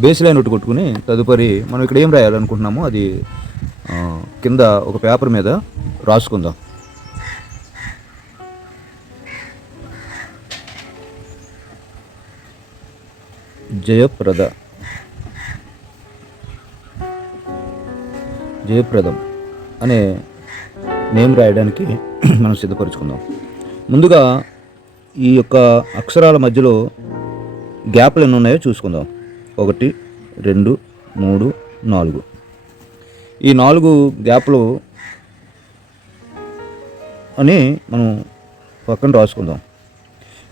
Base line ఒకటి కొట్టుకుని తదుపరి మనం ఇక్కడ ఏం రాయాలనుకుంటున్నామో అది కింద ఒక పేపర్ మీద రాసుకుందాం. జయప్రదం అనే నేమ్ రాయడానికి మనం సిద్ధపరచుకుందాం. ముందుగా ఈ యొక్క అక్షరాల మధ్యలో గ్యాప్లు ఎన్ని ఉన్నాయో చూసుకుందాం. 1, 2, 3, 4. ఈ 4 గ్యాప్లు అని మనం పక్కన రాసుకుందాం.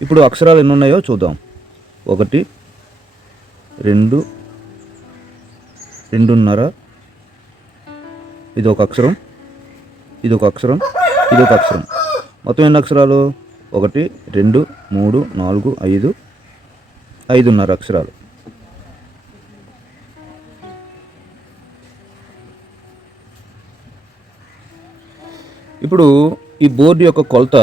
ఇప్పుడు అక్షరాలు ఎన్ని ఉన్నాయో చూద్దాం. 1, 2, 2.5. ఇది ఒక అక్షరం, ఇది ఒక అక్షరం, ఇది ఒక అక్షరం. మొత్తం ఎన్ని అక్షరాలు? 1, 2, 3, 4, 5, 5.5 అక్షరాలు. ఇప్పుడు ఈ బోర్డు యొక్క కొలత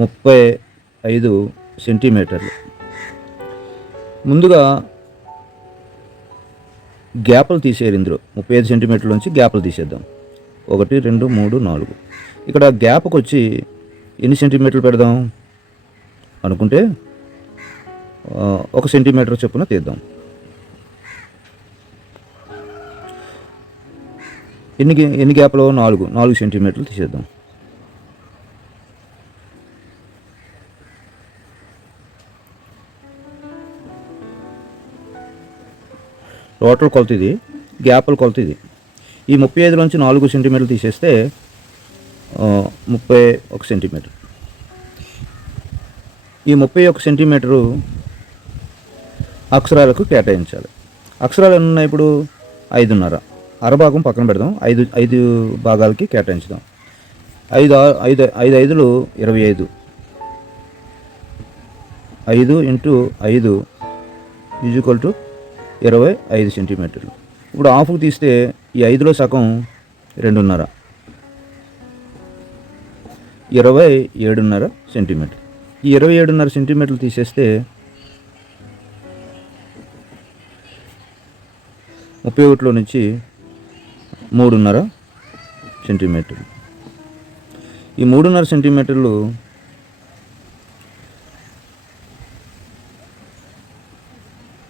35 సెంటీమీటర్లు. ముందుగా గ్యాప్లు తీసేయాలి. ఇందులో 35 సెంటీమీటర్ల నుంచి గ్యాప్లు తీసేద్దాం. 1, 2, 3, 4. ఇక్కడ గ్యాప్కి వచ్చి ఎన్ని సెంటీమీటర్లు పెడదాం అనుకుంటే 1 సెంటీమీటర్ చొప్పున తీద్దాం. ఎన్ని గ్యాప్లో? 4 సెంటీమీటర్లు తీసేద్దాం. టోటల్ కొలత ఇది, గ్యాప్ల కొలత ఇది. ఈ 35లోంచి 4 సెంటీమీటర్లు తీసేస్తే 31 సెంటీమీటర్. ఈ 31 సెంటీమీటరు అక్షరాలకు కేటాయించాలి. అక్షరాలు ఎన్ని ఉన్నాయి ఇప్పుడు? 5.5. అరభాగం పక్కన పెడదాం. 5 భాగాలకి కేటాయించుదాం. 5 5 25. 5 × 5 = 25 సెంటీమీటర్లు. ఇప్పుడు హాఫ్కి తీస్తే ఈ 5లో సగం 2.5, 27.5 సెంటీమీటర్. ఈ 27.5 సెంటీమీటర్లు తీసేస్తే 31లో నుంచి 3.5 సెంటీమీటర్లు. ఈ 3.5 సెంటీమీటర్లు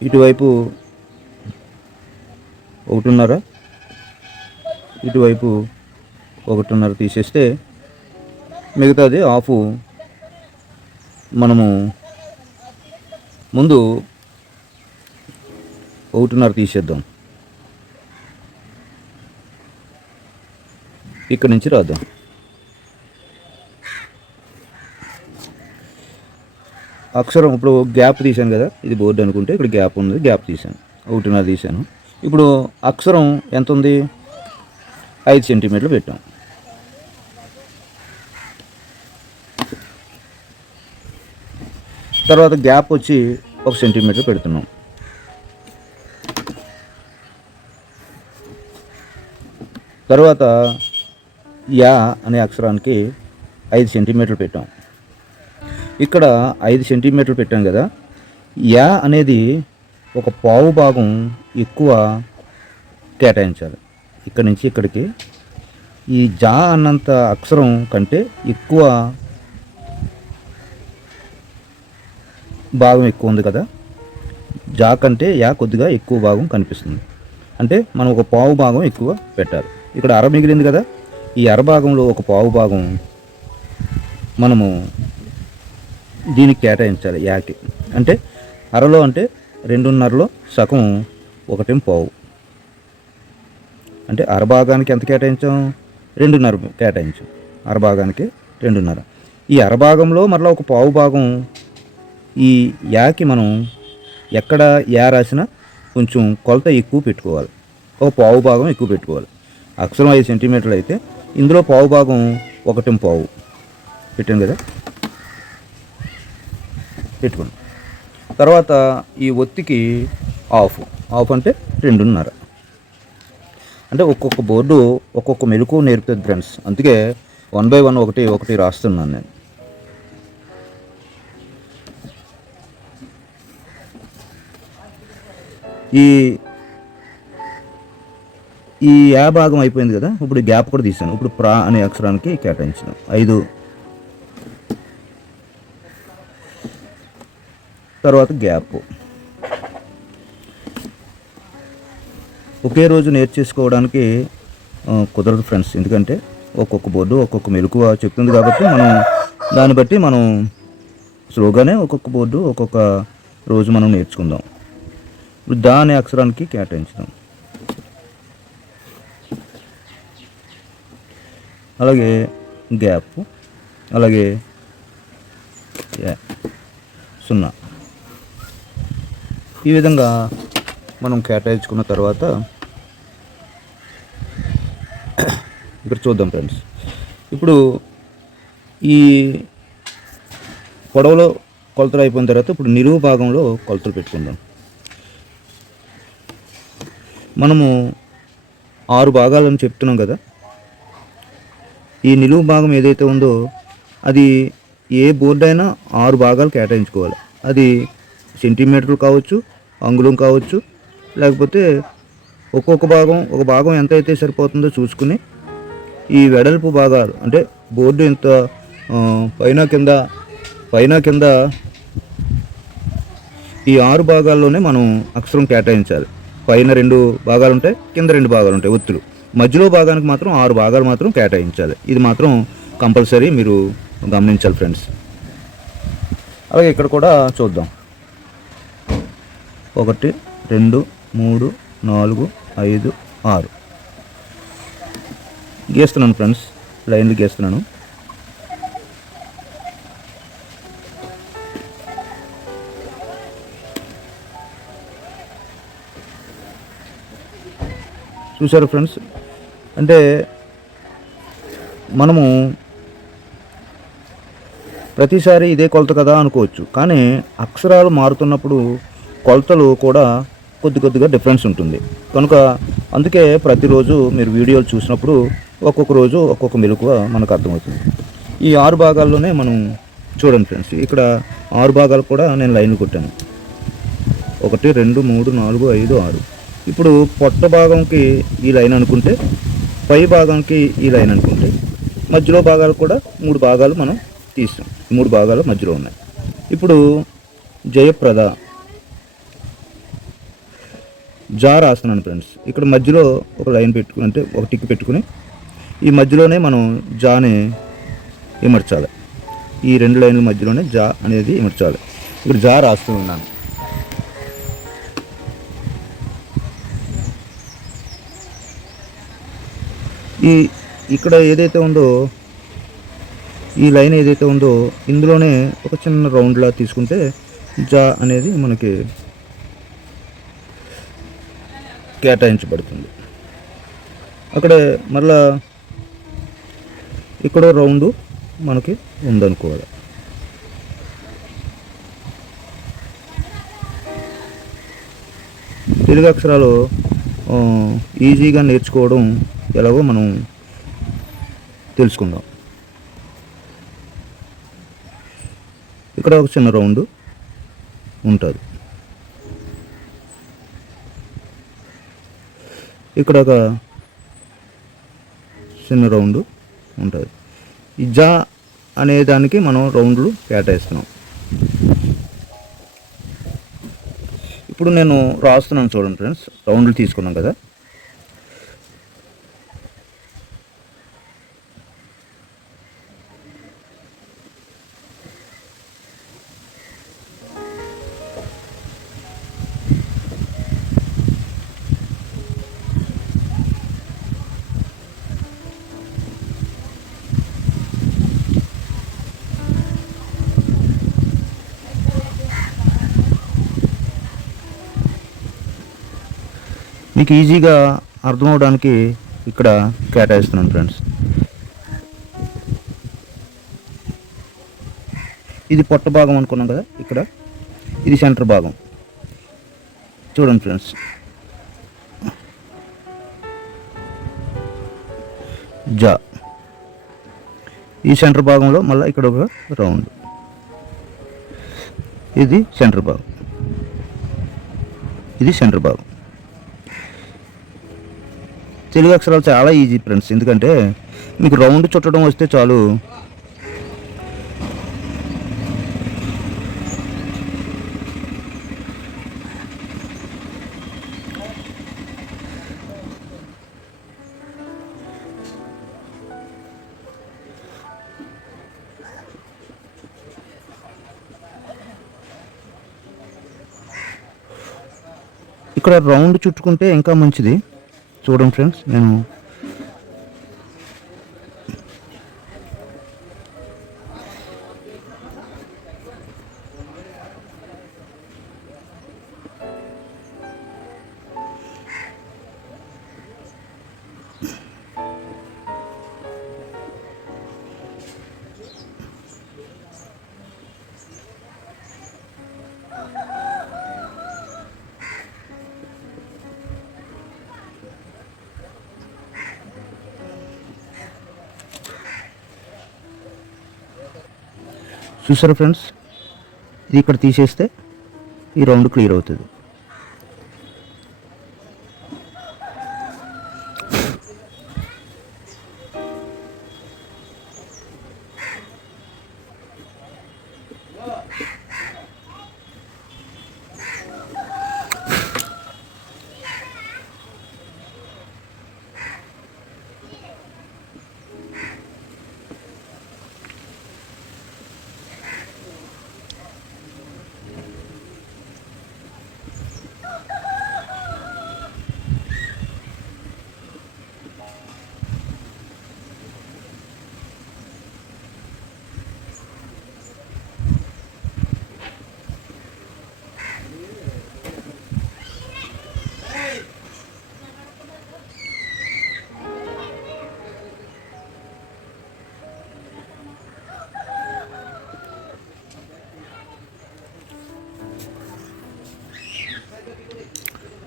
ఇటువైపు 1.5, ఇటువైపు 1.5 తీసేస్తే మిగతాది హాఫ్ మనము ముందు 1.5 తీసేద్దాం. ఇక్కడి నుంచి రాద్దాం. అక్షరం ఇప్పుడు గ్యాప్ తీసాను కదా, ఇది బోర్డు అనుకుంటే ఇక్కడ గ్యాప్ ఉంది, గ్యాప్ తీసాను, 1.5 తీసాను. ఇప్పుడు అక్షరం ఎంత ఉంది? 5 సెంటీమీటర్లు పెట్టాం. తర్వాత గ్యాప్ వచ్చి 1 సెంటీమీటర్ పెడుతున్నాం. తర్వాత యా అనే అక్షరానికి 5 సెంటీమీటర్లు పెట్టాం. ఇక్కడ 5 సెంటీమీటర్లు పెట్టాం కదా, యా అనేది ఒక పావు భాగం ఎక్కువ కేటాయించాలి. ఇక్కడి నుంచి ఇక్కడికి ఈ జా అన్నంత అక్షరం కంటే ఎక్కువ భాగం ఎక్కువ ఉంది కదా, జా కంటే యా కొద్దిగా ఎక్కువ భాగం కనిపిస్తుంది. అంటే మనం ఒక పావు భాగం ఎక్కువ పెట్టాలి. ఇక్కడ అర మిగిలింది కదా, ఈ అర భాగంలో ఒక పావు భాగం మనము దీనికి కేటాయించాలి యాకి. అంటే అరలో అంటే 2.5లో సగం 1.5. అంటే అర భాగానికి ఎంత కేటాయించాం? 2.5 కేటాయించాం. అర భాగానికి 2.5. ఈ అర భాగంలో మరలా ఒక పావు భాగం ఈ యాకి మనం ఎక్కడ యా రాసినా కొంచెం కొలత ఎక్కువ పెట్టుకోవాలి. ఒక పావు భాగం ఎక్కువ పెట్టుకోవాలి. అక్షరం 5 సెంటీమీటర్లు అయితే ఇందులో పావు భాగం 1.5 పెట్టాను కదా, పెట్టుకున్నాం. తర్వాత ఈ ఒత్తికి హాఫ్ అంటే 2.5. అంటే ఒక్కొక్క బోర్డు ఒక్కొక్క మెలకు నేర్పుతుంది ఫ్రెండ్స్. అందుకే 1 by 1 ఒకటి రాస్తున్నాను నేను. ఈ ఈ యా భాగం అయిపోయింది కదా. ఇప్పుడు గ్యాప్ కూడా తీసాను. ఇప్పుడు ప్రా అనే అక్షరానికి కేటాయించాను 5. తర్వాత గ్యాప్. ఒకే రోజు నేర్చేసుకోవడానికి కుదరదు ఫ్రెండ్స్. ఎందుకంటే ఒక్కొక్క బోర్డు ఒక్కొక్క మెలకువ చెప్తుంది కాబట్టి మనం దాన్ని బట్టి మనం స్లోగానే ఒక్కొక్క బోర్డు ఒక్కొక్క రోజు మనం నేర్చుకుందాం. ఇప్పుడు దా అనే అక్షరానికి కేటాయించుదాం. అలాగే గ్యాప్, అలాగే 0. ఈ విధంగా మనం కేటాయించుకున్న తర్వాత ఇక్కడ చూద్దాం ఫ్రెండ్స్. ఇప్పుడు ఈ పొడవులో కొలతలు అయిపోయిన తర్వాత ఇప్పుడు నిలువు భాగంలో కొలతలు పెట్టుకుందాం. మనము 6 భాగాలని చెప్తున్నాం కదా. ఈ నిలువు భాగం ఏదైతే ఉందో అది ఏ బోర్డు అయినా 6 భాగాలు కేటాయించుకోవాలి. అది సెంటీమీటర్లు కావచ్చు, అంగుళం కావచ్చు, లేకపోతే ఒక్కొక్క భాగం ఒక భాగం ఎంత అయితే సరిపోతుందో చూసుకుని ఈ వెడల్పు భాగాలు అంటే బోర్డు ఇంత పైన కింద ఈ 6 భాగాల్లోనే మనం అక్షరం కేటాయించాలి. పైన 2 భాగాలు ఉంటాయి, కింద 2 భాగాలు ఉంటాయి ఒత్తులు. మధ్యలో భాగానికి మాత్రం 6 భాగాలు మాత్రం కేటాయించాలి. ఇది మాత్రం కంపల్సరీ మీరు గమనించాలి ఫ్రెండ్స్. అలాగే ఇక్కడ కూడా చూద్దాం. 1 2 3 4 5 6 గీస్తున్నాను ఫ్రెండ్స్. లైన్లు గీస్తున్నాను. చూసారు ఫ్రెండ్స్. అంటే మనము ప్రతిసారి ఇదే కొలత కదా అనుకోవచ్చు, కానీ అక్షరాలు మారుతున్నప్పుడు కొలతలు కూడా కొద్దిగా డిఫరెన్స్ ఉంటుంది. కనుక అందుకే ప్రతిరోజు మీరు వీడియోలు చూసినప్పుడు ఒక్కొక్క రోజు ఒక్కొక్క మెలకువ మనకు అర్థమవుతుంది. ఈ 6 భాగాల్లోనే మనం చూడండి ఫ్రెండ్స్. ఇక్కడ 6 భాగాలు కూడా నేను లైన్లు కొట్టాను. 1 2 3 4 5 6. ఇప్పుడు పొట్ట భాగంకి ఈ లైన్ అనుకుంటే, పై భాగానికి ఈ లైన్ అనుకుంటే, మధ్యలో భాగాలు కూడా 3 భాగాలు మనం తీసాం. 3 భాగాలు మధ్యలో ఉన్నాయి. ఇప్పుడు జయప్రద జా రాస్తున్నాను ఫ్రెండ్స్. ఇక్కడ మధ్యలో ఒక లైన్ పెట్టుకుని అంటే ఒక టిక్ పెట్టుకుని ఈ మధ్యలోనే మనం జాని ఇమర్చాలి. ఈ 2 లైన్ల మధ్యలోనే జా అనేది ఇమర్చాలి. ఇక్కడ జా రాస్తూ ఉన్నాను. ఇక్కడ ఏదైతే ఉందో ఈ లైన్ ఏదైతే ఉందో ఇందులోనే ఒక చిన్న రౌండ్లా తీసుకుంటే జా అనేది మనకి కేటాయించబడుతుంది. అక్కడే మళ్ళా ఇక్కడ రౌండ్ మనకి ఉందనుకోవాలి. తెలుగు అక్షరాలు ఈజీగా నేర్చుకోవడం ఎలాగో మనం తెలుసుకుందాం. ఇక్కడ ఒక చిన్న రౌండ్ ఉంటుంది. ఇక్కడ ఒక చిన్న రౌండ్ ఉంటుంది. ఈ జా అనే దానికి మనం రౌండ్లు కేటాయిస్తున్నాం. ఇప్పుడు నేను రాస్తున్నాను చూడండి ఫ్రెండ్స్. రౌండ్లు తీసుకున్నాం కదా. మీకు ఈజీగా అర్థమవడానికి ఇక్కడ కేటాయిస్తున్నాను ఫ్రెండ్స్. ఇది పొట్ట భాగం అనుకున్నాం కదా. ఇక్కడ ఇది సెంటర్ భాగం. చూడండి ఫ్రెండ్స్. జా ఈ సెంటర్ భాగంలో మళ్ళీ ఇక్కడ ఒక రౌండ్. ఇది సెంటర్ భాగం. ఇది సెంటర్ భాగం. తెలుగు అక్షరాలు చాలా ఈజీ ఫ్రెండ్స్, ఎందుకంటే మీకు రౌండ్ చుట్టడం వస్తే చాలు. ఇక్కడ రౌండ్ చుట్టుకుంటే ఇంకా మంచిది. చూడండి ఫ్రెండ్స్, నేను చూసారా ఫ్రెండ్స్, ఇది ఇక్కడ తీసేస్తే ఈ రౌండ్ క్లియర్ అవుతుంది.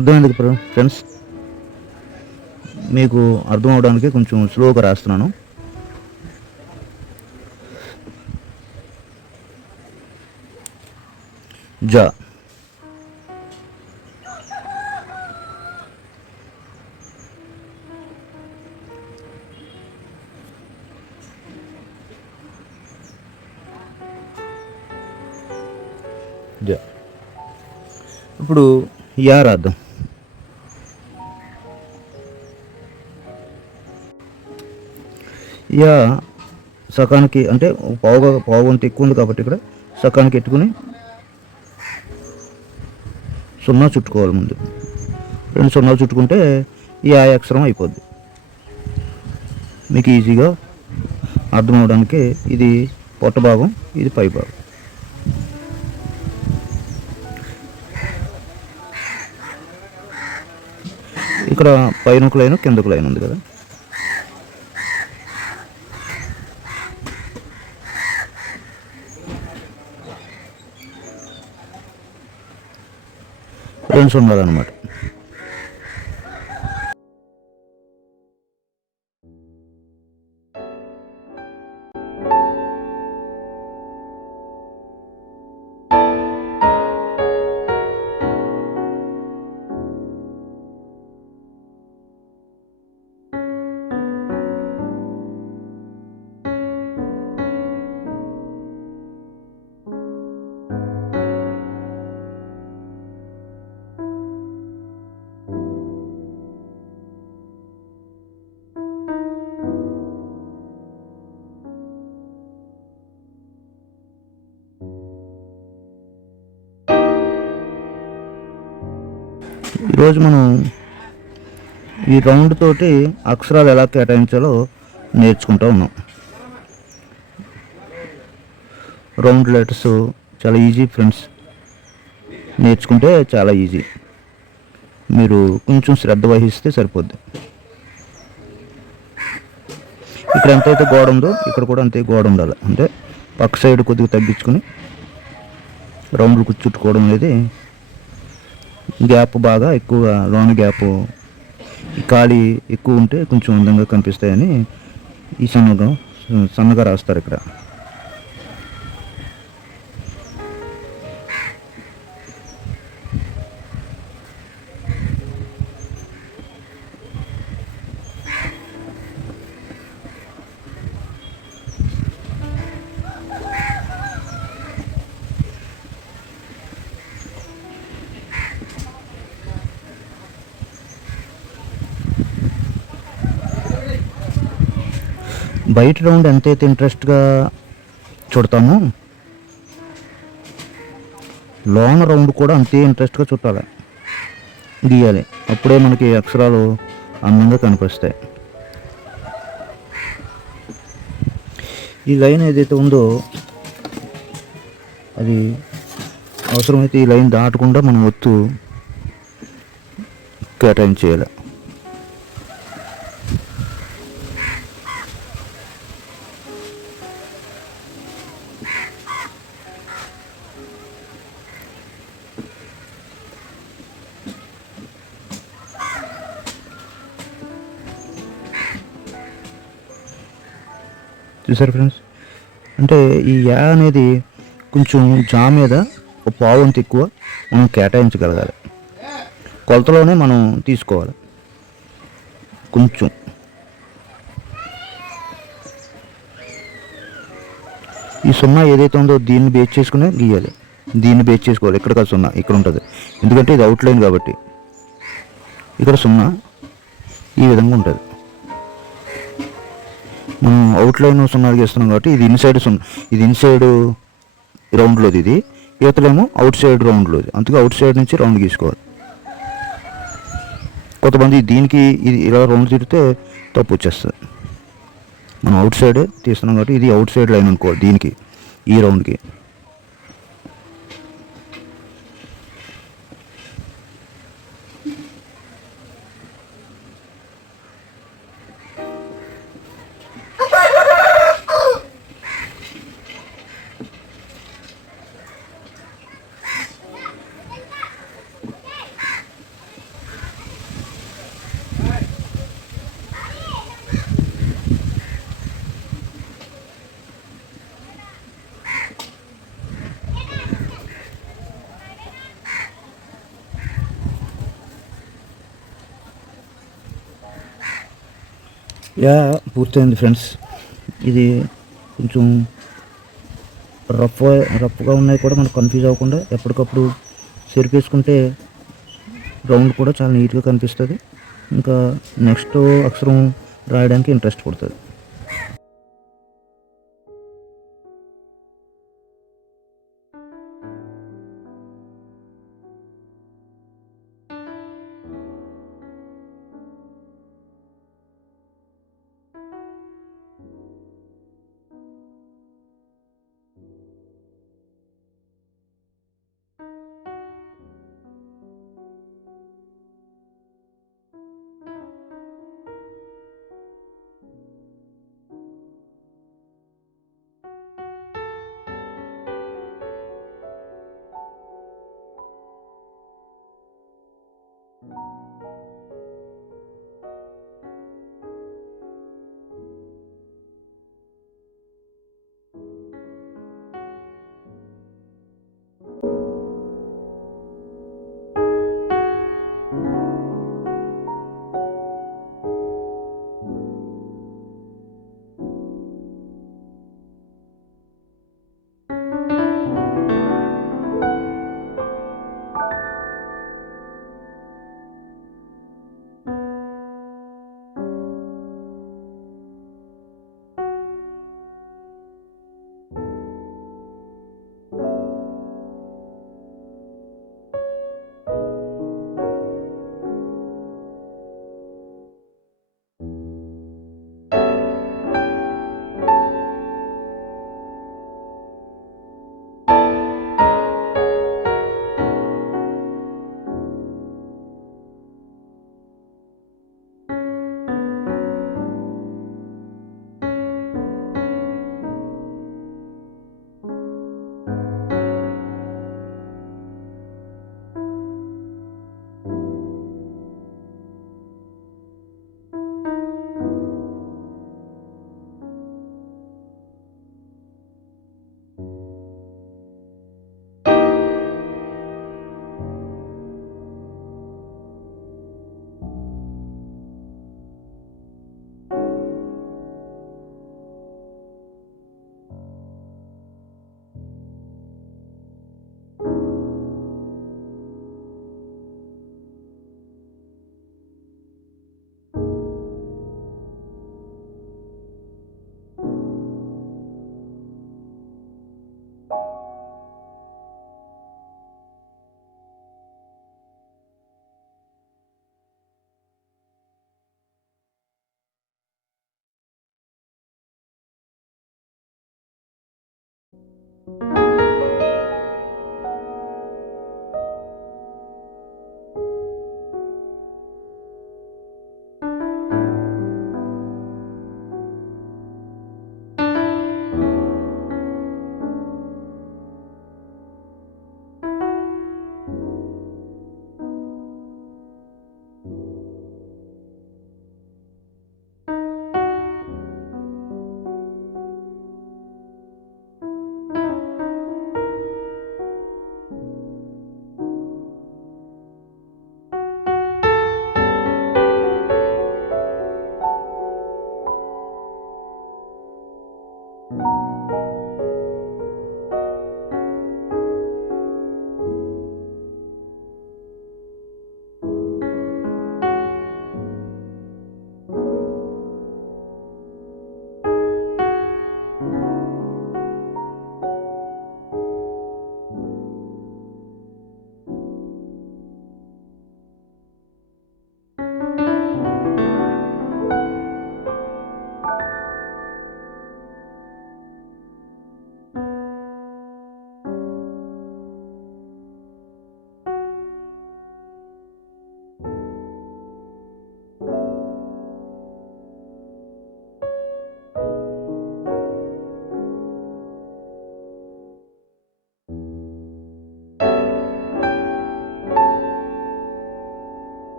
అర్థమైంది ఫ్రెండ్స్, మీకు అర్థం అవడానికి కొంచెం స్లోగా రాస్తున్నాను. జా, జా. ఇప్పుడు యా రాద్దాం. యా సకానికి అంటే పావు అంత ఎక్కువ ఉంది కాబట్టి ఇక్కడ సకానికి ఎట్టుకుని 0 చుట్టుకోవాలి. ముందు 2 0 చుట్టుకుంటే యా అక్షరం అయిపోద్ది. మీకు ఈజీగా అర్థం అవడానికి ఇది పొట్ట భాగం, ఇది పై భాగం. ఇక్కడ పైన ఒక లైన్, కిందకు లైన్ ఉంది కదా. రెండు ఉండాలన్నమాట. ఈరోజు మనం ఈ రౌండ్ తోటి అక్షరాలు ఎలా కేటాయించాలో నేర్చుకుంటూ ఉన్నాం. రౌండ్ లెటర్స్ చాలా ఈజీ ఫ్రెండ్స్, నేర్చుకుంటే చాలా ఈజీ. మీరు కొంచెం శ్రద్ధ వహిస్తే సరిపోద్ది. ఇక్కడ ఎంతైతే గోడ ఉందో ఇక్కడ కూడా అంతే గోడ ఉండాలి. అంటే పక్క సైడ్ కొద్దిగా తగ్గించుకొని రౌండ్లు చుట్టుకోవడం అనేది, గ్యాప్ బాగా ఎక్కువగా, లోన గ్యాప్, ఈ ఖాళీ ఎక్కువ ఉంటే కొంచెం అందంగా కనిపిస్తాయని ఈ సన్నగా రాస్తారు ఇక్కడ. బయట రౌండ్ ఎంతైతే ఇంట్రెస్ట్గా చుడతామో లోన రౌండ్ కూడా అంతే ఇంట్రెస్ట్గా చుట్టాలి, గీయాలి. అప్పుడే మనకి అక్షరాలు అందంగా కనిపిస్తాయి. ఈ లైన్ ఏదైతే ఉందో అది అవసరమైతే ఈ లైన్ దాటకుండా మనం ఒత్తు కేటాయించేయాలి. చూసారు ఫ్రెండ్స్, అంటే ఈ యా అనేది కొంచెం జా మీద ఒక పావు అంత ఎక్కువ మనం కేటాయించగలగాలి. కొలతలోనే మనం తీసుకోవాలి. కొంచెం ఈ సున్నా ఏదైతే ఉందో దీన్ని బేస్ చేసుకునే గీయాలి. దీన్ని బేస్ చేసుకోవాలి. ఇక్కడ కాదు సున్నా, ఇక్కడ ఉంటుంది. ఎందుకంటే ఇది అవుట్లైన్ కాబట్టి. ఇక్కడ సున్నా ఈ విధంగా ఉంటుంది. మనం అవుట్లైన్ సున్నా గీస్తున్నాం కాబట్టి ఇది ఇన్సైడ్ సున్నా, ఇది ఇన్సైడ్ రౌండ్లోది, ఇది ఇవతలేమో అవుట్ సైడ్ రౌండ్లోది. అందుకే అవుట్ సైడ్ నుంచి రౌండ్ గీసుకోవాలి. కొంతమంది దీనికి ఇది ఇలా రౌండ్ తిరిగితే తప్పు వచ్చేస్తుంది. మనం అవుట్ సైడ్ తీస్తున్నాం కాబట్టి ఇది అవుట్ సైడ్ లైన్ అనుకోవాలి దీనికి, ఈ రౌండ్కి. యా పూర్తయింది ఫ్రెండ్స్. ఇది కొంచెం రఫ్గా ఉన్నాయి కూడా మనకు కన్ఫ్యూజ్ అవ్వకుండా ఎప్పటికప్పుడు చెరిపేసుకుంటే రౌండ్ కూడా చాలా నీట్గా కనిపిస్తుంది. ఇంకా నెక్స్ట్ అక్షరం రాయడానికి ఇంట్రెస్ట్ పడుతుంది.